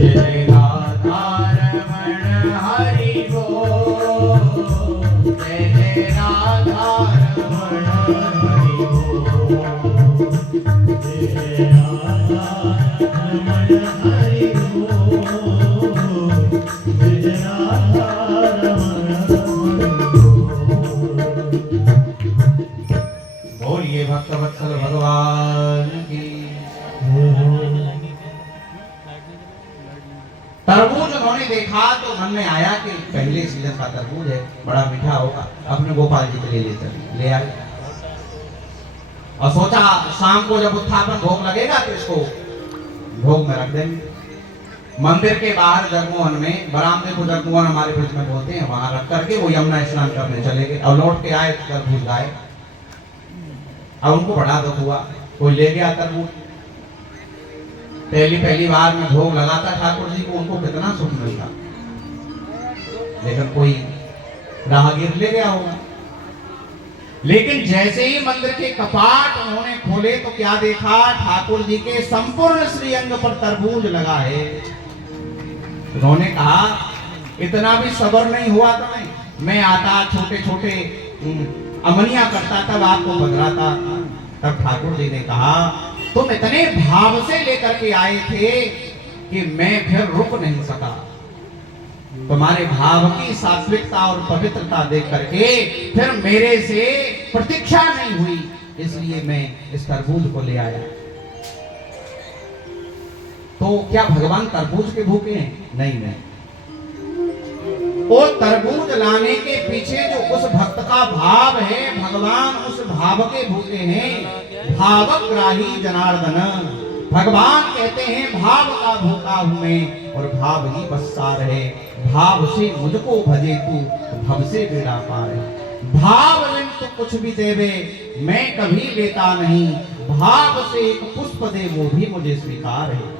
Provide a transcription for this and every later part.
जय राधा रमण हरि बोल, जय जय राधा रमण हरि बोल, जय राधा रमण हरि बोल, जय राधा रमण बोलिए भक्तवत्सल भगवान की। तरबूज उन्होंने देखा तो मन में आया कि पहले सीजन का तरबूज है, बड़ा मीठा होगा, अपने गोपाल जी के लिए ले आए। और सोचा शाम को जब उत्थापन भोग लगेगा तो इसको भोग में रख देंगे। मंदिर के बाहर जगमोहन में, बरामदे को जगमोहन हमारे ब्रज में बोलते हैं, वहां रख करके वो यमुना स्नान करने चले गए और लौट के आए तरबूज लाए। अब उनको बड़ा दुख हुआ, कोई ले गया तरबूज। पहली बार में भोग लगाता ठाकुर जी को, उनको कितना सुख मिलता, लेकिन कोई राहगीर ले गया होगा। लेकिन जैसे ही मंदिर के कपाट उन्होंने खोले तो क्या देखा, ठाकुर जी के संपूर्ण श्रीअंग पर तरबूज लगा है। उन्होंने कहा इतना भी सब्र नहीं हुआ तुम्हें, मैं आता छोटे छोटे अमनिया करता तब आपको बदलाता। तब ठाकुर जी ने कहा तुम इतने भाव से लेकर के आए थे कि मैं फिर रुक नहीं सका। तुम्हारे भाव की सात्विकता और पवित्रता देख करके फिर मेरे से प्रतीक्षा नहीं हुई, इसलिए मैं इस तरबूज को ले आया। तो क्या भगवान तरबूज के भूखे हैं? नहीं। वो तरबूज लाने के पीछे जो उस भक्त का भाव है, भगवान उस भाव के भूखे हैं। भावग्राही जनार्दन, भगवान कहते हैं भाव का भूखा हूं मैं और भाव ही बसता रहे। भाव से मुझको भजे तू, भव से बेड़ा पार है। भाव बिन तो कुछ भी देवे मैं कभी लेता नहीं, भाव से एक पुष्प दे वो भी मुझे स्वीकार है।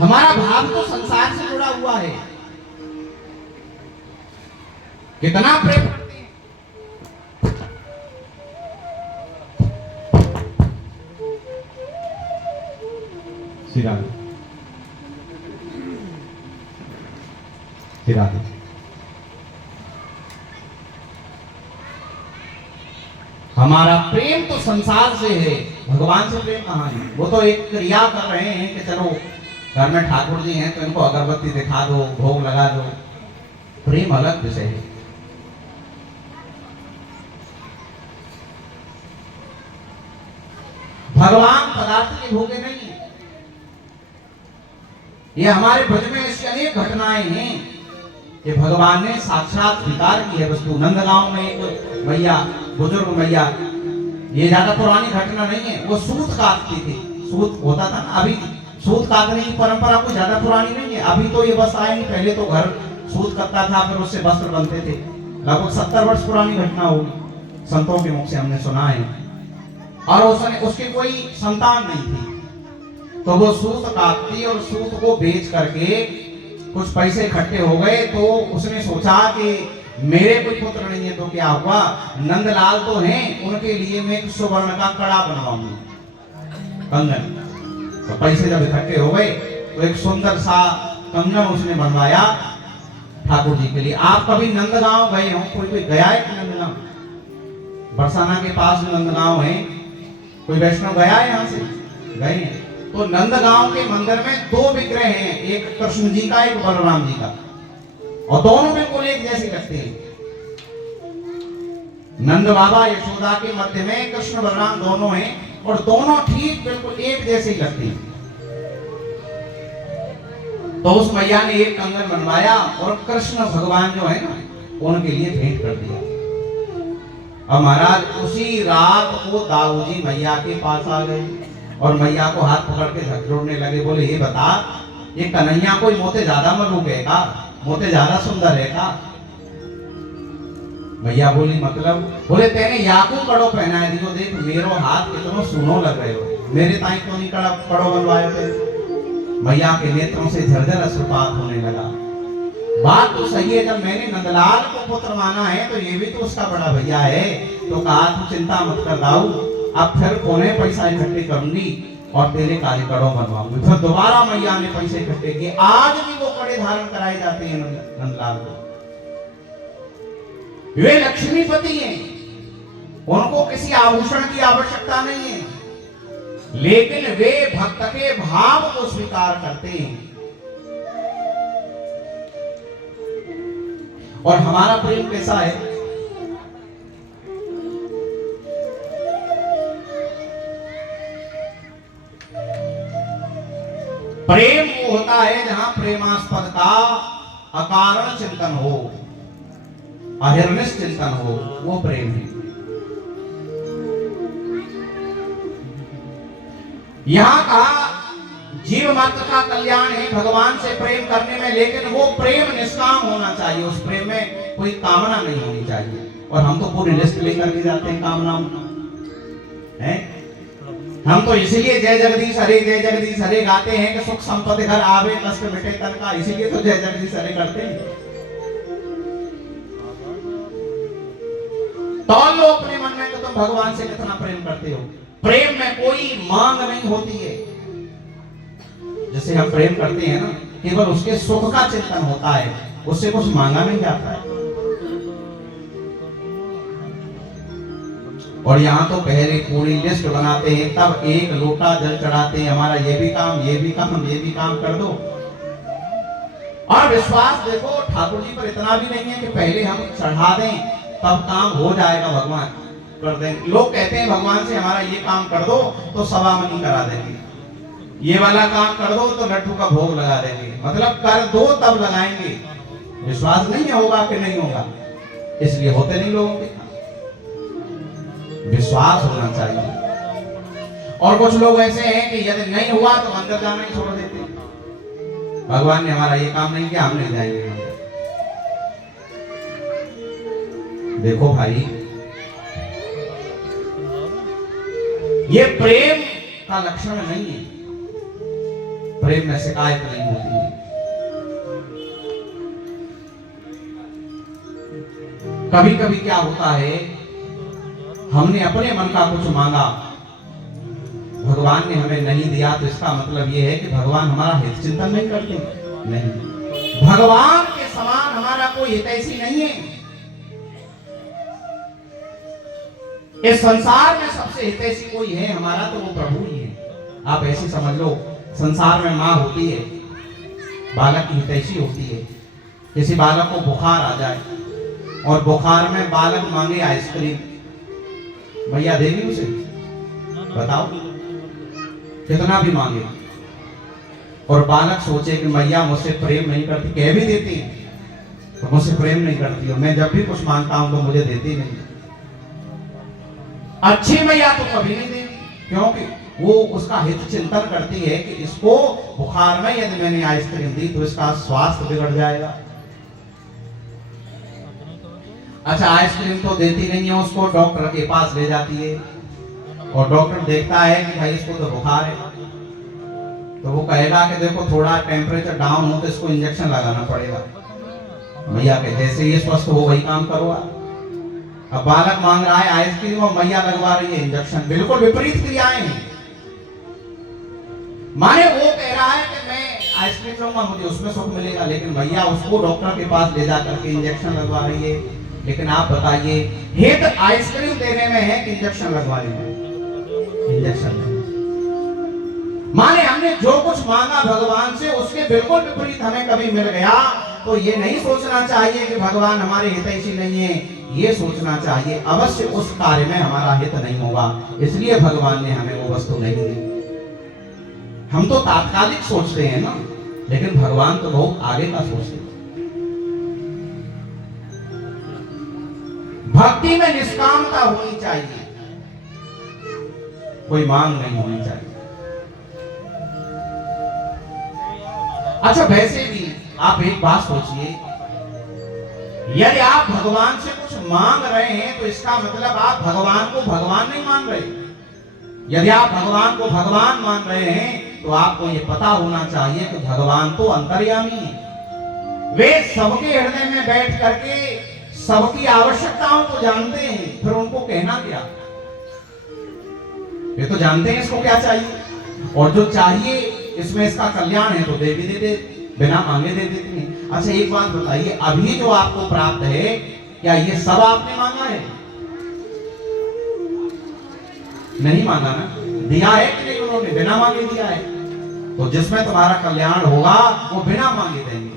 हमारा भाव तो संसार से जुड़ा हुआ है, कितना प्रेम करते हैं। राधे हमारा प्रेम तो संसार से है, भगवान से प्रेम कहाँ है? वो तो एक क्रिया कर रहे हैं कि चलो घर में ठाकुर जी हैं तो इनको अगरबत्ती दिखा दो, भोग लगा दो। प्रेम अलग विषय है। भगवान पदार्थ के भोगे नहीं है। ये हमारे ब्रज में ऐसी अनेक घटनाएं हैं कि भगवान ने साक्षात स्वीकार की है वस्तु। नंदगांव में एक मैया, बुजुर्ग मैया, ये ज्यादा पुरानी घटना नहीं है, वो सूत काटती थी। सूत होता था ना, अभी सूत काटने की परंपरा कोई ज्यादा पुरानी नहीं है, अभी तो ये बस आए नहीं, पहले तो घर सूत करता था, फिर उससे वस्त्र बनते थे। लगभग 70 वर्ष पुरानी घटना होगी, संतों के मुख से हमने सुना है। और उसकी कोई संतान नहीं थी, तो वो सूत काटती और सूत को बेच करके कुछ पैसे इकट्ठे हो गए। तो उसने सोचा कि मेरे कोई पुत्र नहीं है तो क्या हुआ, नंदलाल तो हैं, उनके लिए मैं एक सुवर्ण का कड़ा बनवाऊंगी, कंगन। तो पैसे जब इकट्ठे हो गए तो एक सुंदर सा कंगन उसने बनवाया ठाकुर जी के लिए। आप कभी नंदगांव गए हो? कोई गया है नंदगांव? बरसाना के पास नंदगांव है, कोई वैष्णव गया है यहाँ से? गए हैं। तो नंदगांव के मंदिर में 2 विग्रह हैं, एक कृष्ण जी का, एक बलराम जी का, और दोनों बिल्कुल एक जैसे लगते हैं। नंद बाबा यशोदा के मध्य में कृष्ण बलराम दोनों हैं और दोनों ठीक बिल्कुल एक जैसे ही लगते हैं। तो उस मैया ने एक कंगन बनवाया और कृष्ण भगवान जो है ना उनके लिए भेंट कर दिया। और महाराज उसी रात को दाऊ जी मैया के पास आ गए और मैया को हाथ पकड़ के झकझोड़ने लगे। बोले ये बता, ये कन्हैया कोई मोते ज्यादा मलूक है का? मोते ज्यादा सुंदर है का? मैया बोली मतलब? बोले तेने याकू कड़ो पहनाए दियो, देख मेरो हाथ कितनो सुनो लग रहे हो, मेरे ताई तो नहीं कड़ो बनवाए थे। मैया के नेत्रों से झरझर अश्रुपात होने लगा। बात तो सही है, जब मैंने नंदलाल को पुत्र माना है तो ये भी तो उसका बड़ा भैया है। तो कहा तू चिंता मत कर दाऊ, अब फिर कौने पैसा इकट्ठे करूंगी, और तेरे काले कड़ों बनवाऊंगी। फिर दोबारा मैया ने पैसे इकट्ठे किए। आज भी वो कड़े धारण कराए जाते हैं नंदलाल को। वे लक्ष्मीपति हैं, उनको किसी आभूषण की आवश्यकता नहीं है, लेकिन वे भक्त के भाव को स्वीकार करते हैं। और हमारा प्रेम कैसा है? प्रेम वो होता है जहां प्रेमास्पद का अकारण चिंतन हो, अहिर्निश चिंतन हो, वो प्रेम है। यहां का जीव मात्र का कल्याण है भगवान से प्रेम करने में, लेकिन वो प्रेम निष्काम होना चाहिए। उस प्रेम में कोई कामना नहीं होनी चाहिए। और हम तो पूरी लिस्ट लेकर के जाते हैं कामनाओं हैं। हम तो इसीलिए जय जगदीश हरे गाते हैं कि सुख संपत्ति घर आवे कष्ट मिटे तन का। इसीलिए तो जय जगदीश हरे करते हैं। तौल लो अपने मन में कि तुम भगवान से कितना प्रेम करते हो। प्रेम में कोई मांग नहीं होती है। जैसे हम प्रेम करते हैं ना, केवल उसके सुख का चिंतन होता है, उससे कुछ मांगा नहीं जाता है। और यहाँ तो पहले पूरी लिस्ट बनाते हैं, तब एक लोटा जल चढ़ाते हैं, हमारा ये भी काम कर दो। और विश्वास देखो ठाकुर जी पर इतना भी नहीं है कि पहले हम चढ़ा दें तब काम हो जाएगा, भगवान कर देंगे। लोग कहते हैं भगवान से हमारा ये काम कर दो तो सवामनी करा देंगे, ये वाला काम कर दो तो लड्डू का भोग लगा देंगे। मतलब कर दो तब लगाएंगे। विश्वास नहीं होगा कि नहीं होगा, इसलिए होते नहीं लोगों के। विश्वास होना चाहिए। और कुछ लोग ऐसे हैं कि यदि नहीं हुआ तो अंदर जाना ही छोड़ देते हैं। भगवान ने हमारा ये काम नहीं किया, हम नहीं जाएंगे मंदिर। देखो भाई, ये प्रेम का लक्षण नहीं है। प्रेम में शिकायत नहीं होती है। कभी कभी क्या होता है, हमने अपने मन का कुछ मांगा, भगवान ने हमें नहीं दिया, तो इसका मतलब यह है कि भगवान हमारा हित चिंतन नहीं करते। नहीं, भगवान के समान हमारा कोई हितैषी नहीं है। इस संसार में सबसे हितैषी कोई है हमारा तो वो प्रभु ही है। आप ऐसे समझ लो, संसार में माँ होती है, बालक की हितैषी होती है। किसी बालक को बुखार आ जाए और बुखार में बालक मांगे आइसक्रीम, भैया देगी उसे? बताओ, कितना भी मांगे। और बालक सोचे कि मैया मुझसे प्रेम नहीं करती, कह भी देती है तो मुझसे प्रेम नहीं करती, और मैं जब भी कुछ मांगता हूं तो मुझे देती नहीं। अच्छी मैया तो कभी नहीं देगी, क्योंकि वो उसका हित चिंतन करती है कि इसको बुखार में यदि मैंने आइसक्रीम दी तो इसका स्वास्थ्य बिगड़ जाएगा। अच्छा, आइसक्रीम तो देती नहीं है, उसको डॉक्टर के पास ले जाती है और डॉक्टर देखता है कि भाई इसको तो बुखार है, तो वो कहेगा कि देखो थोड़ा टेम्परेचर डाउन हो तो इसको इंजेक्शन लगाना पड़ेगा। मैया के जैसे ये स्वस्थ हो वही काम करो। अब बालक मांग रहा है आइसक्रीम और मैया लगवा रही है इंजेक्शन, बिल्कुल विपरीत क्रियाएं हैं। माने वो कह रहा है कि मैं आइसक्रीम लूंगा, मुझे उसमें सुख मिलेगा, लेकिन भैया उसको डॉक्टर के पास ले जाकर के इंजेक्शन लगवा रही है। लेकिन आप बताइए, हित आइसक्रीम देने में है कि इंजेक्शन लगवाने में? इंजेक्शन। माने हमने जो कुछ मांगा भगवान से उसके बिल्कुल विपरीत हमें कभी मिल गया, तो ये नहीं सोचना चाहिए कि भगवान हमारे हितैषी नहीं है। ये सोचना चाहिए अवश्य उस कार्य में हमारा हित नहीं होगा, इसलिए भगवान ने हमें वो वस्तु नहीं दी। हम तो तात्कालिक सोचते हैं ना, लेकिन भगवान तो बहुत आगे का सोचते हैं। भक्ति में निष्कामता होनी चाहिए, कोई मांग नहीं होनी चाहिए। अच्छा, वैसे भी आप एक बात सोचिए, यदि आप भगवान से कुछ मांग रहे हैं तो इसका मतलब आप भगवान को भगवान नहीं मान रहे। यदि आप भगवान को भगवान मान रहे हैं तो आपको ये पता होना चाहिए कि भगवान तो अंतर्यामी है। वे सबके हृदय में बैठ करके सबकी आवश्यकताओं को जानते हैं, फिर उनको कहना क्या? वे तो जानते हैं इसको क्या चाहिए। और जो चाहिए इसमें इसका कल्याण है तो दे भी दे, बिना मांगे दे देती है। अच्छा एक बात बताइए, अभी जो आपको प्राप्त है क्या ये सब आपने मांगा है? नहीं मांगा ना, दिया है कि नहीं उन्होंने? बिना मांगे दिया है। तो जिसमें तुम्हारा कल्याण होगा वो बिना मांगे देंगे।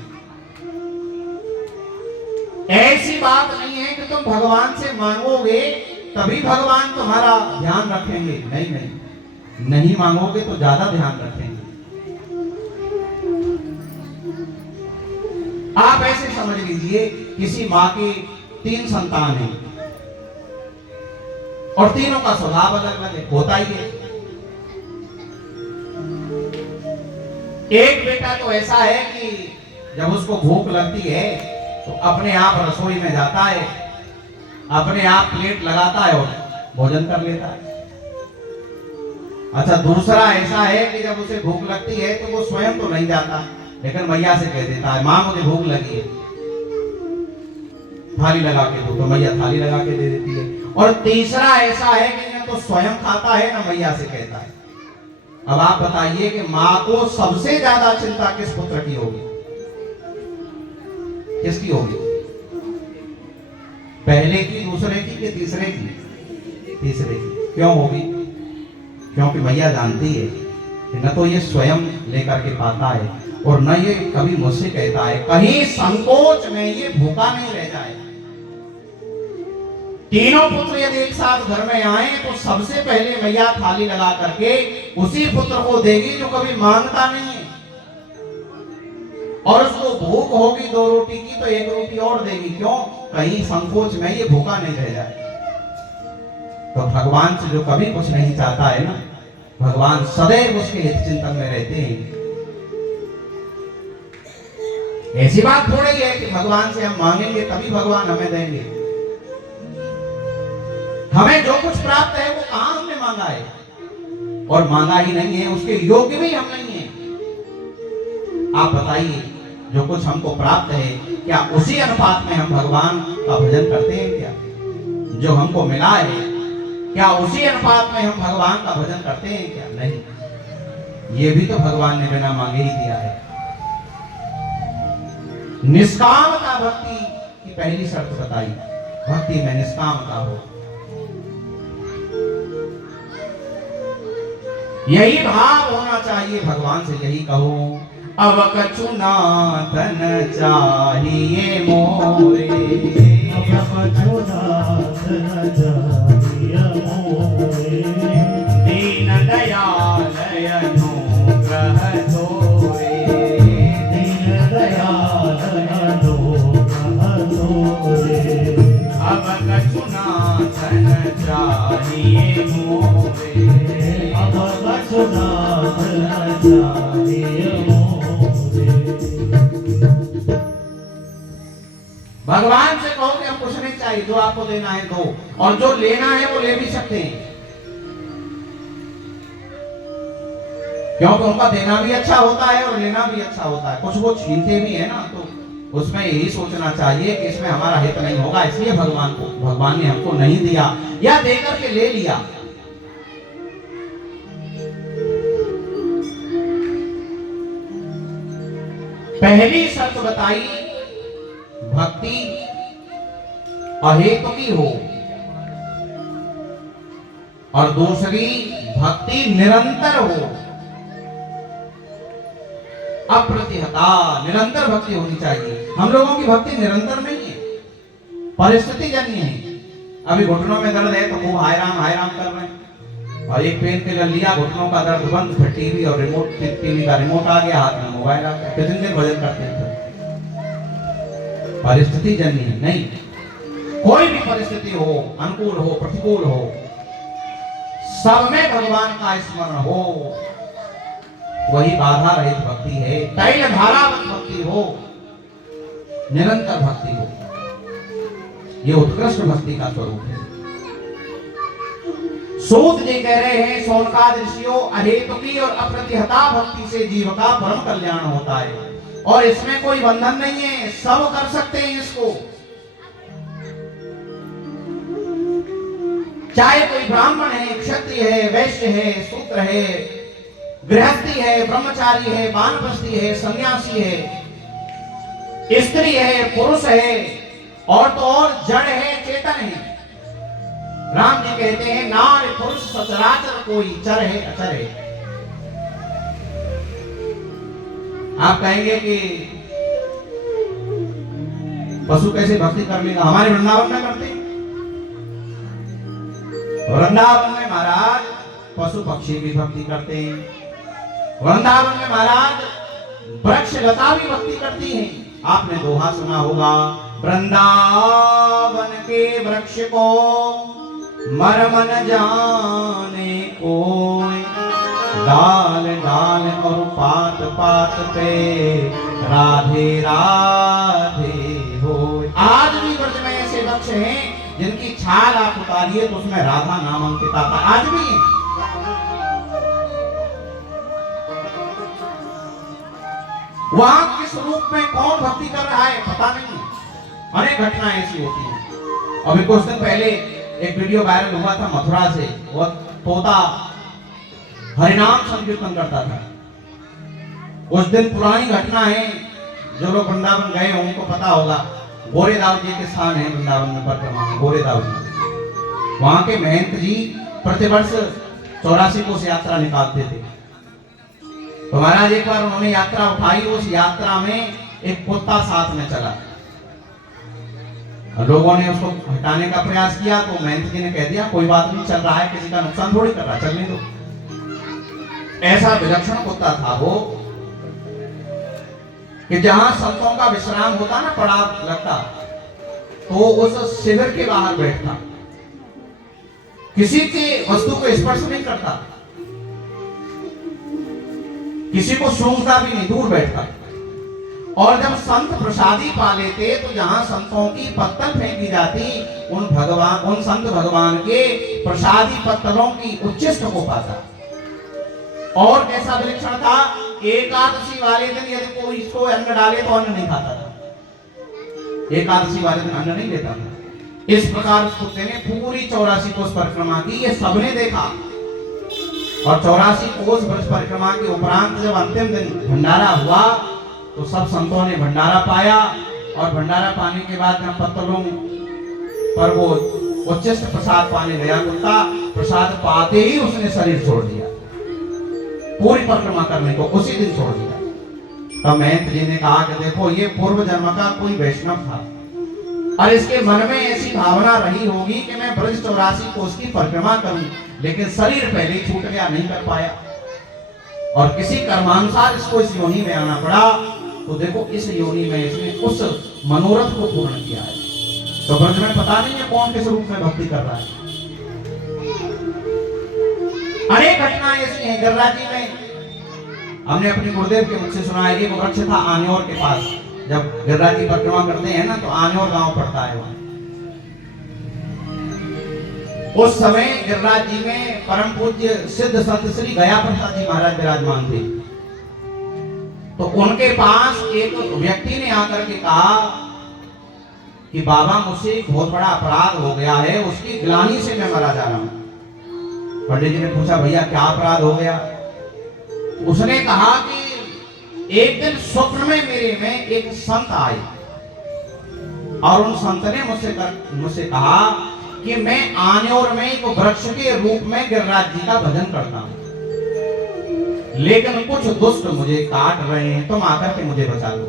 ऐसी बात नहीं है कि तुम भगवान से मांगोगे तभी भगवान तुम्हारा ध्यान रखेंगे, नहीं नहीं, नहीं मांगोगे तो ज्यादा ध्यान रखेंगे। आप ऐसे समझ लीजिए, किसी माँ के 3 संतान हैं और तीनों का स्वभाव अलग अलग है, होता ही है। एक बेटा तो ऐसा है कि जब उसको भूख लगती है तो अपने आप रसोई में जाता है, अपने आप प्लेट लगाता है और भोजन कर लेता है। अच्छा दूसरा ऐसा है कि जब उसे भूख लगती है तो वो स्वयं तो नहीं जाता, लेकिन मैया से कह देता है, माँ मुझे भूख लगी है, थाली लगा के दो, तो मैया थाली लगा के दे देती है। और तीसरा ऐसा है कि न तो स्वयं खाता है न मैया से कहता है। अब आप बताइए कि माँ को सबसे ज्यादा चिंता किस पुत्र की होगी? किसकी होगी? पहले की, दूसरे की कि तीसरे की? तीसरे की। क्यों होगी? क्योंकि मैया जानती है कि न तो ये स्वयं लेकर के पाता है और न ये कभी मुझसे कहता है, कहीं संकोच में ये भूखा नहीं रह जाए। तीनों पुत्र यदि एक साथ घर में आए तो सबसे पहले मैया थाली लगा करके उसी पुत्र को देगी जो कभी मांगता नहीं है, और उसको भूख होगी 2 रोटी की तो 1 रोटी और देगी। क्यों? कहीं संकोच में ये भूखा नहीं रह जाए। तो भगवान से जो कभी कुछ नहीं चाहता है ना, भगवान सदैव उसके हित चिंतन में रहते हैं। ऐसी बात थोड़ी है कि भगवान से हम मांगेंगे तभी भगवान हमें देंगे। हमें जो कुछ प्राप्त है वो कहां हमने मांगा है, और मांगा ही नहीं है, उसके योग्य भी हम नहीं है। आप बताइए, जो कुछ हमको प्राप्त है क्या उसी अनुपात में हम भगवान का भजन करते हैं क्या? जो हमको मिला है क्या उसी अनुपात में हम भगवान का भजन करते हैं क्या? नहीं, ये भी तो भगवान ने बिना मांगे ही दिया है। निष्कामता भक्ति की पहली शर्त बताई, भक्ति में निष्कामता हो। यही भाव होना चाहिए, भगवान से यही कहो, अब कछु नाथन चाहिए मोरे, अब कछु नाथन चाहिए मोरे, दीन दयाल अनुग्रह तोरे, दीन दयाल अनुग्रह तोरे, अब कछु नाथन चाहिए मोरे, अब कछु नाथन चाहिए मोरे। भगवान से कहो कि हम कुछ नहीं चाहिए, जो आपको देना है दो, और जो लेना है वो ले भी सकते हैं, क्योंकि उनका देना भी अच्छा होता है और लेना भी अच्छा होता है। कुछ वो छीनते भी है ना, तो उसमें यही सोचना चाहिए कि इसमें हमारा हित नहीं होगा, इसलिए भगवान ने हमको नहीं दिया या देकर के ले लिया। पहली शर्त बताई, भक्ति अहेतु की हो, और दूसरी भक्ति निरंतर हो, अप्रतिहता, निरंतर भक्ति होनी चाहिए। हम लोगों की भक्ति निरंतर नहीं है, परिस्थिति जन्य है। अभी घुटनों में दर्द है तो खूब हाय राम कर रहे हैं, और एक पेन किलर लिया, घुटनों का दर्द बंद, फिर टीवी और रिमोट, टीवी का रिमोट आ गया, हाथ में मोबाइल आ गया, कितनी देर भजन करते हैं? परिस्थिति जन्य है नहीं। कोई भी परिस्थिति हो, अनुकूल हो प्रतिकूल हो, सब में भगवान का स्मरण हो, वही बाधा रहित भक्ति है, तैल धारावत भक्ति हो, निरंतर भक्ति हो। ये उत्कृष्ट भक्ति का स्वरूप है। सूत जी कह रहे हैं, सोनकाद ऋषियों, अहेतुकी और अप्रतिहता भक्ति से जीव का परम कल्याण होता है, और इसमें कोई बंधन नहीं है, सब कर सकते हैं इसको। चाहे कोई ब्राह्मण है, क्षत्रिय है, वैश्य है, शूद्र है, गृहस्थी है, ब्रह्मचारी है, वानप्रस्थी है, सन्यासी है, स्त्री है, पुरुष है, और तो और जड़ है, चेतन है। राम जी कहते हैं नार पुरुष सचराचर कोई चर है अचर है। आप कहेंगे कि पशु कैसे भक्ति कर लेगा? हमारे वृंदावन में करते हैं। वृंदावन में महाराज पशु पक्षी भी भक्ति करते हैं। वृंदावन में महाराज वृक्ष लता भी भक्ति करती हैं। आपने दोहा सुना होगा, वृंदावन के वृक्ष को मर्म न जाने कोई, डाल डाल और पात पात पे राधे राधे हो। आज भी ब्रज में ऐसे वृक्ष हैं जिनकी छाल आप उतारिए तो उसमें राधा नाम अंकित आता, आज भी है। वहां किस रूप में कौन भक्ति कर रहा है पता नहीं। अनेक घटनाएं ऐसी होती हैं। अभी कुछ दिन पहले एक वीडियो वायरल हुआ था मथुरा से। वो तोता हरिनाम संकीर्तन करता था। उस दिन पुरानी घटना है, जो लोग वृंदावन गए हैं उनको पता होगा। गोरेदाव जी के स्थान है वृंदावन में परिक्रमा में, गोरेदाव जी। वहां के महंत जी प्रतिवर्ष 84 कोस यात्रा निकालते थे। तो महाराज एक बार उन्होंने यात्रा उठाई। उस यात्रा में एक कुत्ता साथ में चला। लोगों ने उसको हटाने का प्रयास किया तो महंत जी ने कह दिया कोई बात नहीं, चल रहा है, किसी का नुकसान थोड़ी कर रहा, चलने दो। ऐसा विलक्षण कुत्ता था वो कि जहां संतों का विश्राम होता ना, पड़ाव लगता, तो उस शिविर के बाहर बैठता, किसी के वस्तु को स्पर्श नहीं करता, किसी को सूंघता भी नहीं, दूर बैठता। और जब संत प्रसादी पा लेते तो जहां संतों की पत्तल फेंकी जाती, उन संत भगवान के प्रसादी पत्तलों की उच्चिष्ट को पाता। और कैसा विलक्षण था, एकादशी वाले दिन यदि कोई इसको अन्न डाले तो अन्न नहीं खाता था। एकादशी वाले दिन अन्न नहीं लेता था। इस प्रकार उस कुत्ते ने पूरी 84 कोस परिक्रमा की, ये सबने देखा। और 84 कोस ब्रज परिक्रमा के उपरांत जब अंतिम दिन भंडारा हुआ तो सब संतों ने भंडारा पाया। और भंडारा पाने के बाद जब पत्तलों पर वो उच्चिष्ट प्रसाद पाने गया कुत्ता, प्रसाद पाते ही उसने शरीर छोड़ दिया। पूरी परिक्रमा करने को उसी दिन छोड़ दिया। तब महंत जी ने कहा कि देखो ये पूर्व जन्म का कोई वैष्णव था और इसके मन में ऐसी भावना रही होगी कि मैं ब्रज 84 कोस की परिक्रमा करूं, लेकिन शरीर पहले ही छूट गया, नहीं कर पाया और किसी कर्मानुसार इसको इस योनि में आना पड़ा। तो देखो इस योनि में इसने उस मनोरथ को पूर्ण किया है। तो ब्रज में पता नहीं है कौन किस रूप में भक्ति कर रहा है। अनेक घटनाएं ऐसी हैं। गिरिराज जी में हमने अपने गुरुदेव के मुझसे सुना है, एक वृक्ष था आन्योर के पास। जब गिरिराज जी परिक्रमा करते हैं ना तो आन्योर गांव पड़ता है वहां। उस समय गिरिराज जी में परम पूज्य सिद्ध संत श्री गया प्रसाद जी महाराज विराजमान थे। तो उनके पास एक व्यक्ति ने आकर के कहा कि बाबा मुझसे एक बहुत बड़ा अपराध हो गया है, उसकी ग्लानि से मैं मरा जा रहा हूं। पंडित जी ने पूछा भैया क्या अपराध हो गया? उसने कहा कि एक दिन स्वप्न में मेरे में एक संत आए और उन संत ने मुझसे कहा कि मैं आन्योर में एक वृक्ष के रूप में गिरिराज जी का भजन करता हूं, लेकिन कुछ दुष्ट मुझे काट रहे हैं, तुम आकर के मुझे बचा लो।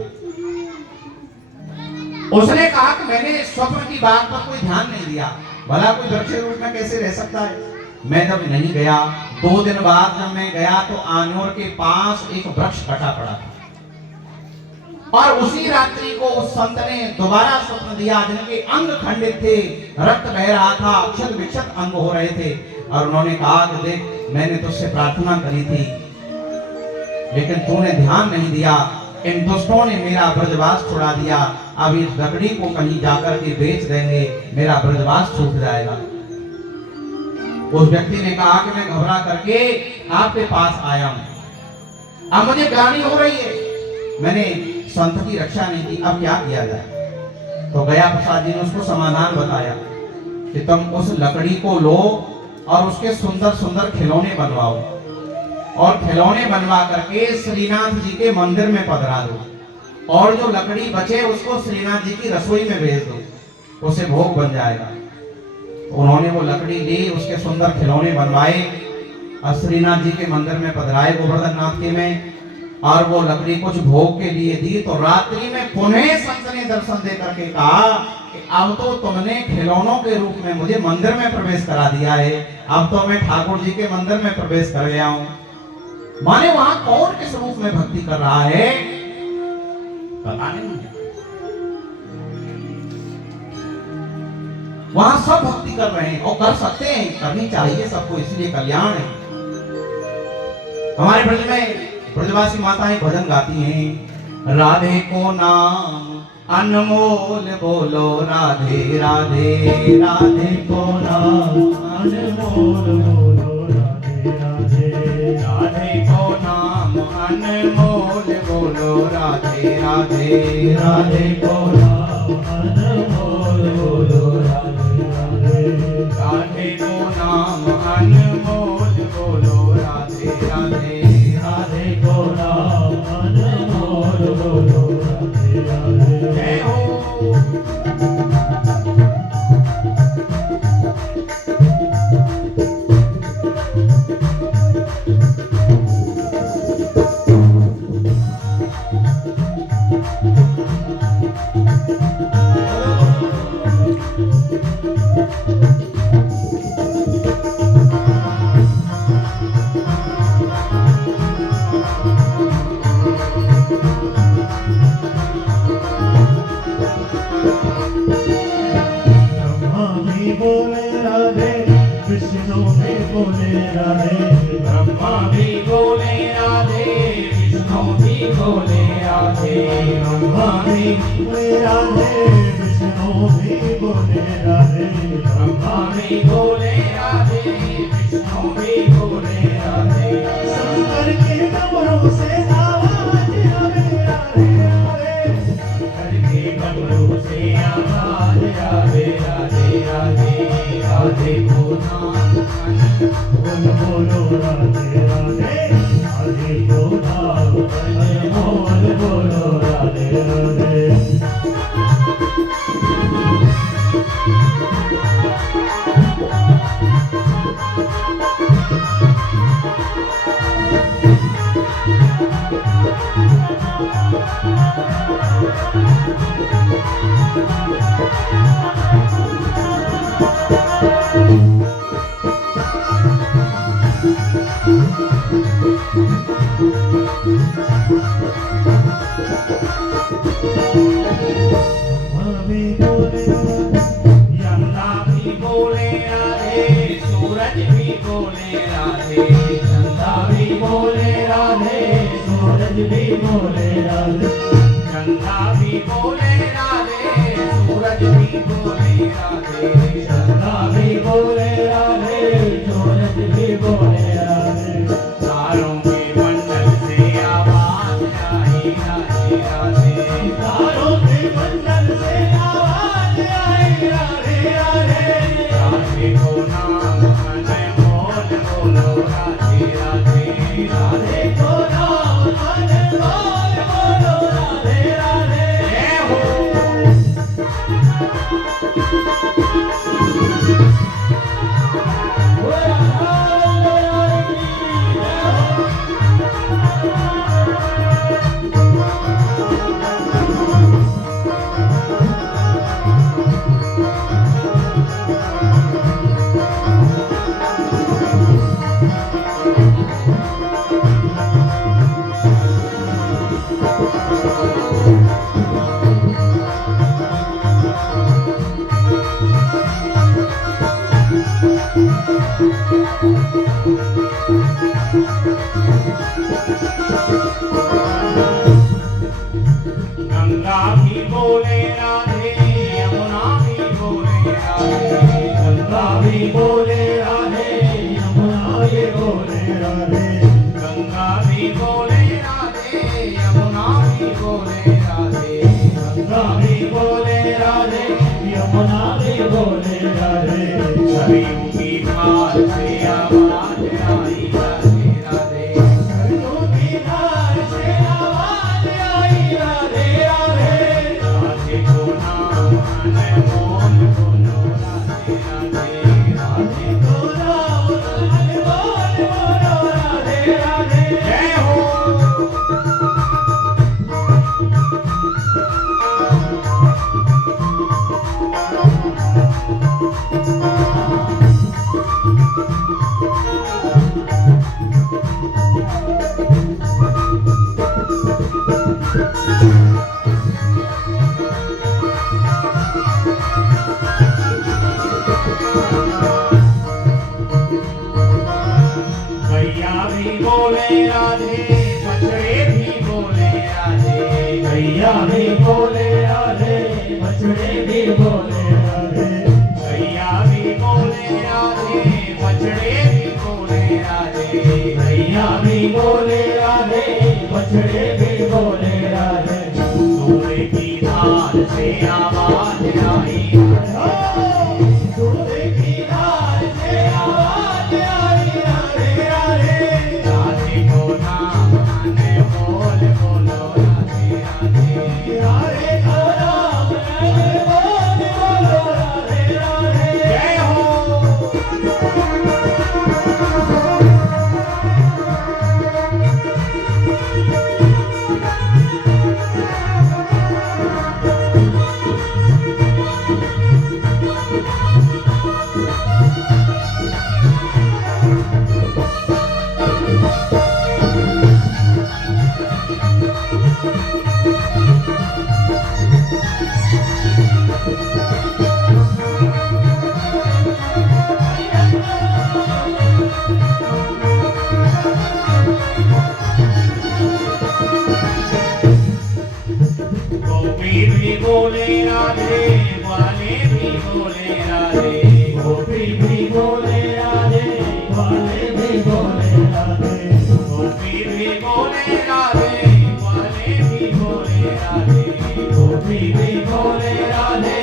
उसने कहा कि मैंने स्वप्न की बात पर कोई ध्यान नहीं दिया, भला कोई वृक्ष रूप में कैसे रह सकता है। मैं जब नहीं गया, 2 दिन बाद जब मैं गया तो आन्योर के पास एक वृक्ष कटा पड़ा था और उसी रात्रि को उस संत ने दोबारा स्वप्न दिया जिनके अंग खंडित थे, रक्त बह रहा था, क्षत विक्षत अंग हो रहे थे। और उन्होंने कहा कि देख मैंने तुझसे प्रार्थना करी थी लेकिन तूने ध्यान नहीं दिया, इन दुष्टों ने मेरा ब्रजवास छुड़ा दिया, अब इस लकड़ी को कहीं जाकर के बेच देंगे, मेरा ब्रजवास छूट जाएगा। उस व्यक्ति ने कहा कि मैं घबरा करके आपके पास आया हूं, अब मुझे ग्लानि हो रही है, मैंने संत की रक्षा नहीं की, अब क्या किया जाए। तो गया प्रसाद जी ने उसको समाधान बताया कि तुम उस लकड़ी को लो और उसके सुंदर सुंदर खिलौने बनवाओ और खिलौने बनवा करके श्रीनाथ जी के मंदिर में पधरा दो और जो लकड़ी बचे उसको श्रीनाथ जी की रसोई में भेज दो, उसे भोग बन जाएगा। तो उन्होंने वो लकड़ी ली, उसके सुंदर खिलौने बनवाए और श्रीनाथ जी के मंदिर में पधराए गोवर्धन नाथ के में, और वो लकड़ी कुछ भोग के लिए दी। तो रात्रि में पुनः संत ने दर्शन दे करके कहा कि अब तो तुमने खिलौनों के रूप में मुझे मंदिर में प्रवेश करा दिया है, अब तो मैं ठाकुर जी के मंदिर में प्रवेश कर गया हूं। माने वहां कौन किस रूप में भक्ति कर रहा है पता नहीं मुझे। वहां सब भक्ति कर रहे हैं और कर सकते हैं, करनी चाहिए सबको, इसलिए कल्याण है। हमारे ब्रज में ब्रजवासी माताएं भजन गाती हैं, राधे को नाम अनमोल बोलो राधे राधे, राधे को नाम अनमोल बोलो राधे राधे, राधे को नाम अनमोल बोलो राधे राधे, राधे को नाम अनमोल बोलो राधे राधे, राधे को नाम अनमोल बोलो राधे राधे, राधे को नाम अनमोल बोलो राधे राधे। जय हो। ब्रह्मा भी बोले राधे, विष्णु भी बोले राधे, ब्रह्मा भी बोले राधे, विष्णु भी बोले राधे, ब्रह्मा भी बोले राधे, विष्णु भी बोले राधे, ब्रह्मा भी बोले राधे, विष्णु भी बोले राधे, शंकर के डमरू से आवाज आवे राधे राधे, शंकर के डमरू से आवाज आवे राधे राधे, राधे को नाम बोल बोलो राधे राधे, राधे को नाम अनमोल बोलो राधे राधे। भी बोले चंदा भी बोले राधे, सूरज भी बोले राधे, चंदा भी बोले राधे, सूरज भी बोले राधे, चंदा भी बोले राधे, सूरज भी बोले राधे, चंदा भी बोले राधे, सूरज भी बोले राधे, तारों के मंडल से आवाज आई राधे राधे, तारों के मंडल से आवाज आई राधे राधे, राधे को नाम अनमोल बोलो राधे राधे, राधे को नाम अनमोल बोलो राधे राधे। जय हो। गंगा भी बोले राधे, यमुना भी बोले राधे, गंगा भी बोले राधे, यमुना भी बोले राधे, गंगा भी बोले राधे, यमुना भी बोले राधे, गंगा भी बोले राधे, यमुना भी बोले राधे, सरयू की खाल से आवाज आई राधे राधे, गैया भी बोले राधे बछड़े भी बोले राधे गैया भी बोले राधे बछड़े भी बोले राधे गैया भी बोले राधे बछड़े भी बोले राधे दूध की धार से आवाज आई दूध की धार से आवाज आई राधे राधे राधे को नाम आने बोल बोलो राधे राधे राधे को नाम लेके बोल बोलो राधे राधे जय हो गोपी भी बोले राधे वाले भी बोले राधे गोपी भी बोले राधे वाले भी बोले राधे गोपी भी बोले राधे वाले भी बोले राधे गोपी भी बोले राधे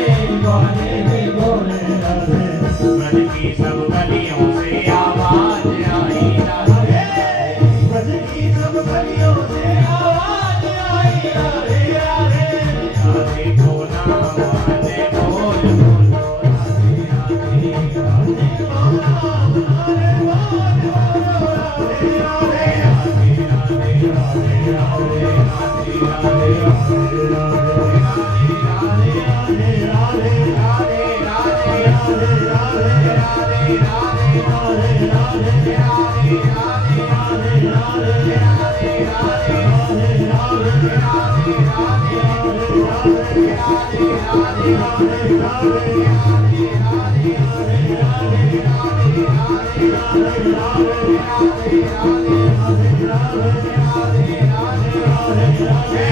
वाले भी बोले राधे ब्रज की सब गलियों से आवाज आई राधे ब्रज की सब गलियों से आवाज आई राधे राधे राधे को नाम आने बोल बोलो राधे राधे राधे को नाम आने बोल बोलो राधे राधे राधे राधे राधे राधे राधे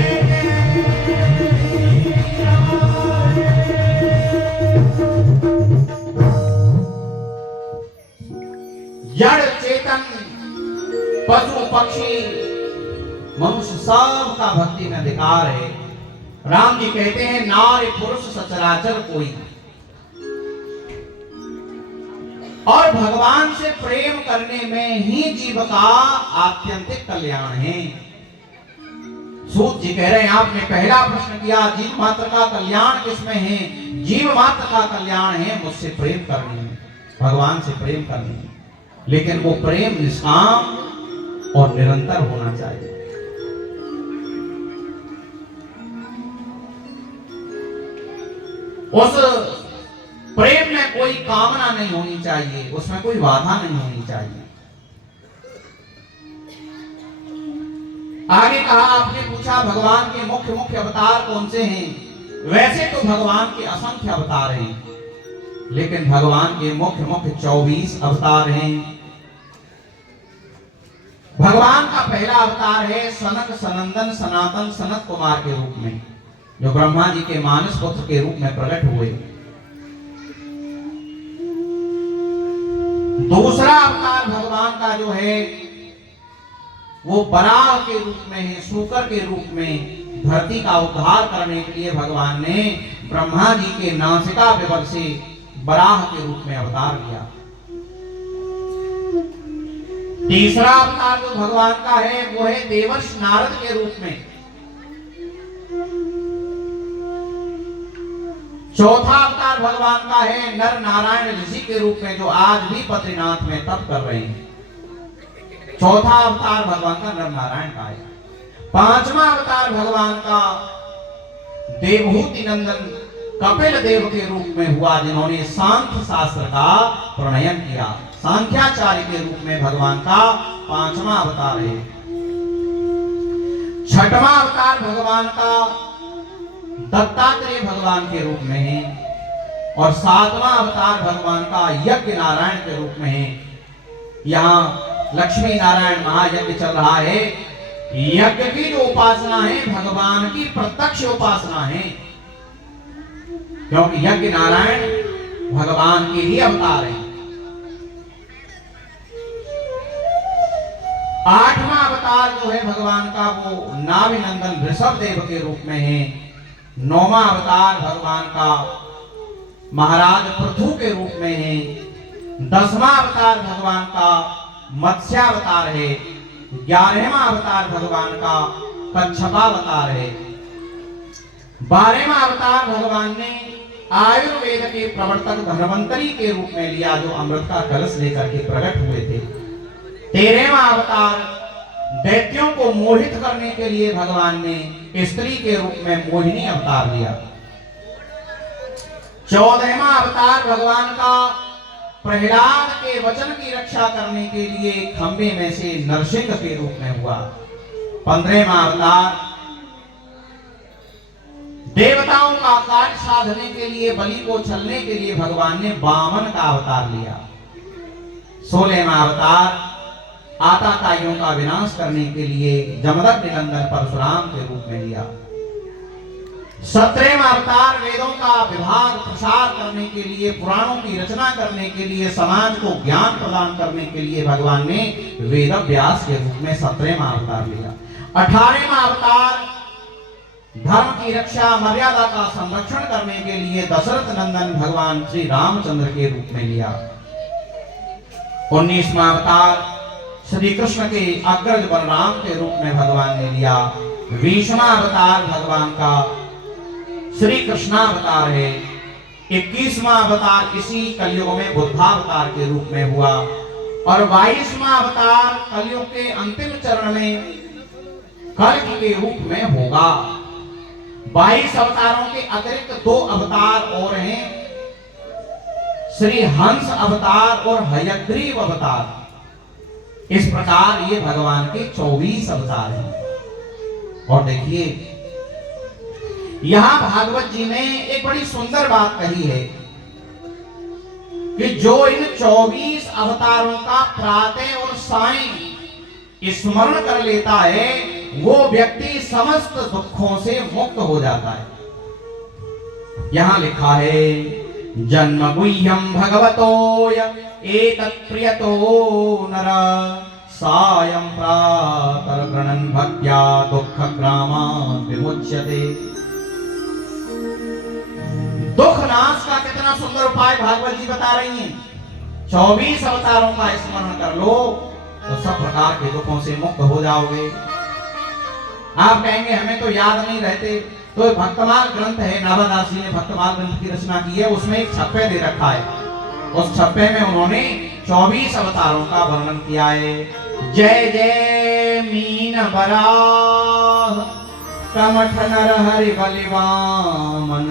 जड़ चेतन पशु पक्षी मनुष्य सब का भक्ति में अधिकार है। राम जी कहते हैं नारी पुरुष सचराचर कोई, और भगवान से प्रेम करने में ही जीव का आत्यंतिक कल्याण है। सूत जी कह रहे हैं आपने पहला प्रश्न किया जीव मात्र का कल्याण किसमें है? जीव मात्र का कल्याण है मुझसे प्रेम करने में, भगवान से प्रेम करने में, लेकिन वो प्रेम निष्काम और निरंतर होना चाहिए। उस प्रेम में कोई कामना नहीं होनी चाहिए, उसमें कोई बाधा नहीं होनी चाहिए। आगे कहा आपने पूछा भगवान के मुख्य मुख्य अवतार कौन से हैं? वैसे तो भगवान के असंख्य अवतार हैं, लेकिन भगवान के मुख्य मुख्य 24 अवतार हैं। भगवान का पहला अवतार है सनक सनंदन सनातन सनत कुमार के रूप में, जो ब्रह्मा जी के मानस पुत्र के रूप में प्रकट हुए। दूसरा अवतार भगवान का जो है वो बराह के रूप में है, शूकर के रूप में। धरती का उद्धार करने के लिए भगवान ने ब्रह्मा जी के नासिका विवर से बराह के रूप में अवतार लिया। तीसरा अवतार जो भगवान का है वो है देवर्ष नारद के रूप में। चौथा अवतार भगवान का है नर नारायण ऋषि के रूप में, जो आज भी बद्रीनाथ में तप कर रहे हैं। चौथा अवतार भगवान का नर नारायण का है। पांचवा अवतार भगवान का देवहूति नंदन कपिल देव के रूप में हुआ, जिन्होंने सांख्य शास्त्र का प्रणयन किया। सांख्याचार्य के रूप में भगवान का पांचवा अवतार है। छठवां अवतार भगवान का दत्तात्रेय भगवान के रूप में है, और सातवां अवतार भगवान का यज्ञ नारायण के रूप में है। यहाँ लक्ष्मी नारायण महायज्ञ चल रहा है, यज्ञ की जो उपासना है भगवान की प्रत्यक्ष उपासना है, क्योंकि यज्ञ नारायण भगवान के ही अवतार हैं। 8वां अवतार जो है भगवान का वो नाभिनंदन वृषभ देव के रूप में है। 9वां अवतार भगवान का महाराज पृथु के रूप में है। 10वां अवतार भगवान का मत्स्यावतार है। 11वां अवतार भगवान का कच्छपावतार है। 12वां अवतार भगवान ने आयुर्वेद के प्रवर्तक धन्वंतरी के रूप में लिया, जो अमृत का कलश लेकर के प्रकट हुए थे। 13वां अवतार दैत्यों को मोहित करने के लिए भगवान ने स्त्री के रूप में मोहिनी अवतार लिया। 14वां अवतार भगवान का प्रहलाद के वचन की रक्षा करने के लिए खंबे में से नरसिंह के रूप में हुआ। 15वां अवतार देवताओं का कार्य साधने के लिए, बलि को छलने के लिए भगवान ने वामन का अवतार लिया। 16वां अवतार आताताइयों का विनाश करने के लिए जमदग्नि नंदन परशुराम के रूप में लिया। 17वां अवतार वेदों का विभाग प्रसार करने के लिए, पुराणों की रचना करने के लिए, समाज को ज्ञान प्रदान करने के लिए भगवान ने वेद व्यास के रूप में 17वां अवतार लिया। 18वां अवतार धर्म की रक्षा, मर्यादा का संरक्षण करने के लिए दशरथ नंदन भगवान श्री रामचंद्र के रूप में लिया। 19वां अवतार श्री कृष्ण के अग्रज बलराम के रूप में भगवान ने लिया। 20वां अवतार भगवान का श्री कृष्णावतार है। 21वां अवतार इसी कलयुग में बुद्धावतार के रूप में हुआ और 22वां अवतार कलयुग के अंतिम चरण में कल्कि के रूप में होगा। 22 अवतारों के अतिरिक्त 2 अवतार और हैं, श्री हंस अवतार और हयग्रीव अवतार। इस प्रकार ये भगवान के 24 अवतार हैं। और देखिए यहां भागवत जी ने एक बड़ी सुंदर बात कही है कि जो इन 24 अवतारों का प्रातः और सायं स्मरण कर लेता है वो व्यक्ति समस्त दुखों से मुक्त हो जाता है। यहां लिखा है जन्म गुह्यम भगवतो एतत् प्रियतो नर सायं प्रातः गृणन् भक्त्या दुःख ग्रामान् विमुच्यते। दुख नाश का कितना सुंदर उपाय भागवत जी बता रही हैं। 24 अवतारों का स्मरण कर लो तो सब प्रकार के दुखों से मुक्त हो जाओगे। आप कहेंगे हमें तो याद नहीं रहते, तो भक्तमाल ग्रंथ है, नाभादास जी ने भक्तमाल ग्रंथ की रचना की है, उसमें एक छप्पे दे रखा है। उस छप्पे में उन्होंने 24 अवतारों का वर्णन किया है। जय जय मीन बराह कमठ नर हरि बलिवामन